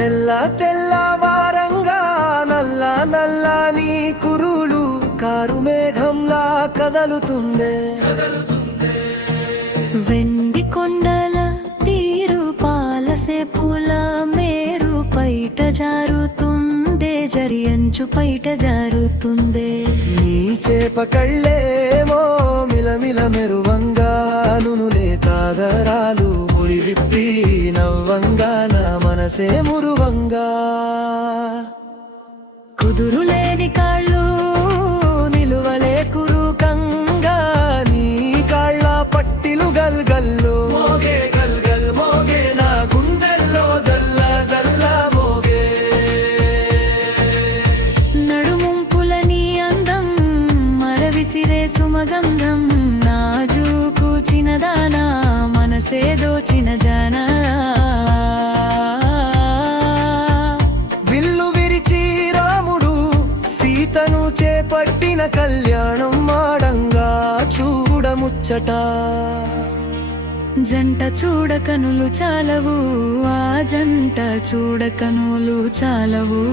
తెల్ల తెల్లవారంగా నల్ల నల్లని కురులు కారు మేఘంలా కదలుతుందే. వెండి కొండల తీరు పాలసే పూల మేరు పైట జారుతుందే జరియంచు పైట జారుతుందే. నీ చేప కళ్ళేమో మిలమిల మెరువంగా నునులే తాదరాలు ముడి విప్పి నవ్వంగా నా మనసే మురువంగా. కుదురులేని కాళ్ళు నిలువలే కురుకంగా నీ కాళ్ళ పట్టిలు గల్గల్లు. మోగే గల్గల్ మోగే నా గుండెల్లో జల్ల జల్ల మోగే. నడుముంపుల నీ అందం మరవిసిరే సుమగంధం నాజూకు చిన్నదానా మనసే దోచిన జనా. విల్లు విరిచి రాముడు సీతను చేపట్టిన కళ్యాణం మాడంగా చూడముచ్చట. జంట చూడకనులు చాలవు ఆ జంట చూడకనులు చాలవు.